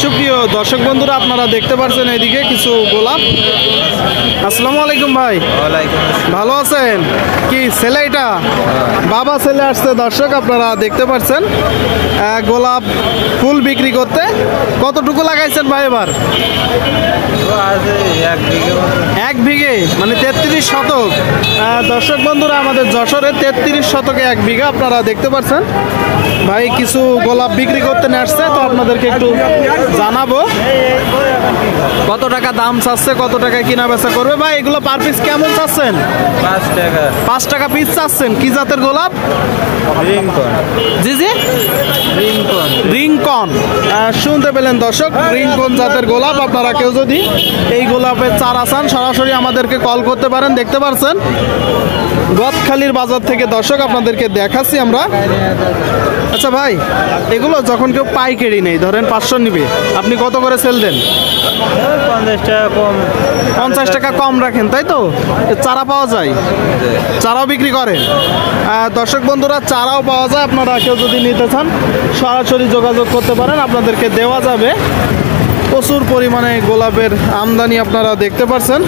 সুপ্রিয় দর্শক বন্ধুরা, আপনারা দেখতে পাচ্ছেন এদিকে কিছু গোলাপ। আসসালামু আলাইকুম ভাই। ভালো আছেন? কি ছেলে এটা? বাবা ছেলে আসছে দর্শক, আপনারা দেখতে পাচ্ছেন গোলাপ ফুল বিক্রি করতে। কতটুকু লাগাইছেন ভাই এবার? 1 বিঘে মানে 33 শতক। দর্শক বন্ধুরা, আমাদের যশোরে 33 শতকে 1 বিঘা। আপনারা দেখতে পাচ্ছেন ভাই কিছু গোলাপ বিক্রি করতে নিয়ে আসছে, তো আপনাদেরকে একটু জানাবো কত টাকা দাম চাচ্ছে, কত টাকা কিনা বেচা করবে। ভাই এগুলো পার পিস কেমন চাচ্ছেন? 5 টাকা পিস চাচ্ছেন। কি জাতের গোলাপ? জি জি, রিংকন। শুনতে পেলেন দর্শক, রিংকন জাতের গোলাপ। আপনারা কেউ যদি এই গোলাপের চারা চান, সরাসরি আমাদেরকে কল করতে পারেন। দেখতে পাচ্ছেন গদখালির বাজার থেকে দর্শক আপনাদেরকে দেখাচ্ছি আমরা। আচ্ছা ভাই, এগুলো যখন কেউ পাইকারি নেই, ধরেন 500 নিবে, আপনি কত করে সেল দেন? 50 টাকা কম রাখেন, তাই তো? চারা পাওয়া যায়, চারাও বিক্রি করেন? দর্শক বন্ধুরা, চারাও পাওয়া যায়। আপনারা কেউ যদি নিতে চান সরাসরি যোগাযোগ করতে পারেন, আপনাদেরকে দেওয়া যাবে। প্রচুর পরিমাণে গোলাপের আমদানি আপনারা দেখতে পাচ্ছেন।